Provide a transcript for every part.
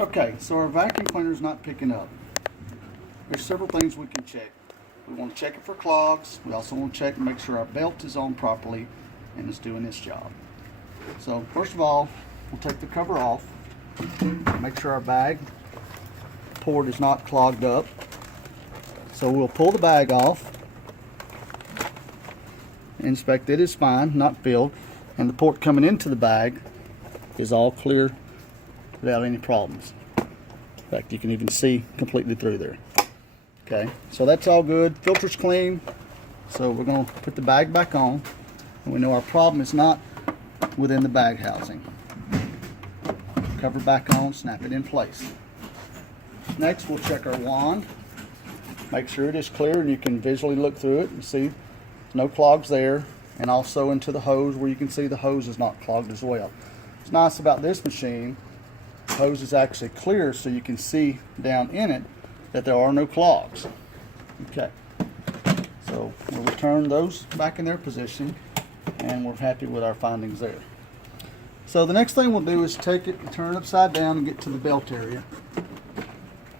Okay, so our vacuum cleaner is not picking up. There's several things we can check. We want to check it for clogs. We also want to check and make sure our belt is on properly and is doing its job. So first of all, we'll take the cover off. Make sure our bag port is not clogged up. So we'll pull the bag off. Inspect it, is fine, not filled. And the port coming into the bag is all clear without any problems. In fact, you can even see completely through there. Okay, so that's all good. Filter's clean. So we're going to put the bag back on. And we know our problem is not within the bag housing. Cover back on, snap it in place. Next, we'll check our wand. Make sure it is clear and you can visually look through it and see no clogs there. And also into the hose where you can see the hose is not clogged as well. What's nice about this machine, the hose is actually clear so you can see down in it that there are no clogs. Okay, so we'll return those back in their position and we're happy with our findings there. So the next thing we'll do is take it and turn it upside down and get to the belt area.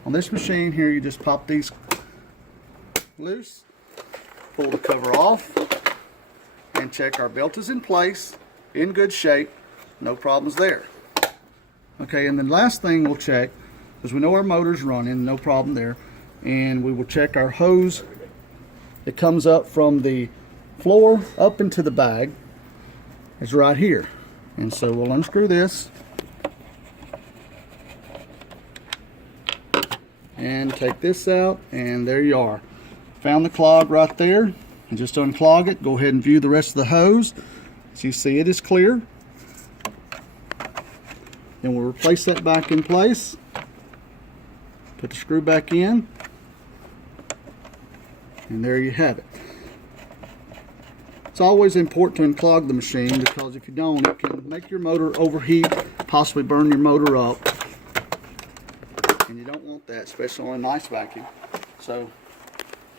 On this machine here, you just pop these loose, pull the cover off, and check our belt is in place, in good shape, no problems there. Okay, and then last thing we'll check, because we know our motor's running, no problem there, and we will check our hose. It comes up from the floor up into the bag. It's right here. And so we'll unscrew this and take this out, and there you are. Found the clog right there, and just unclog it. Go ahead and view the rest of the hose. As you see, it is clear. Then we'll replace that back in place. Put the screw back in, and there you have it. It's always important to unclog the machine, because if you don't, it can make your motor overheat, possibly burn your motor up, and you don't want that, especially on a nice vacuum. So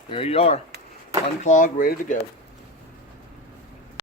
there you are, unclogged, ready to go.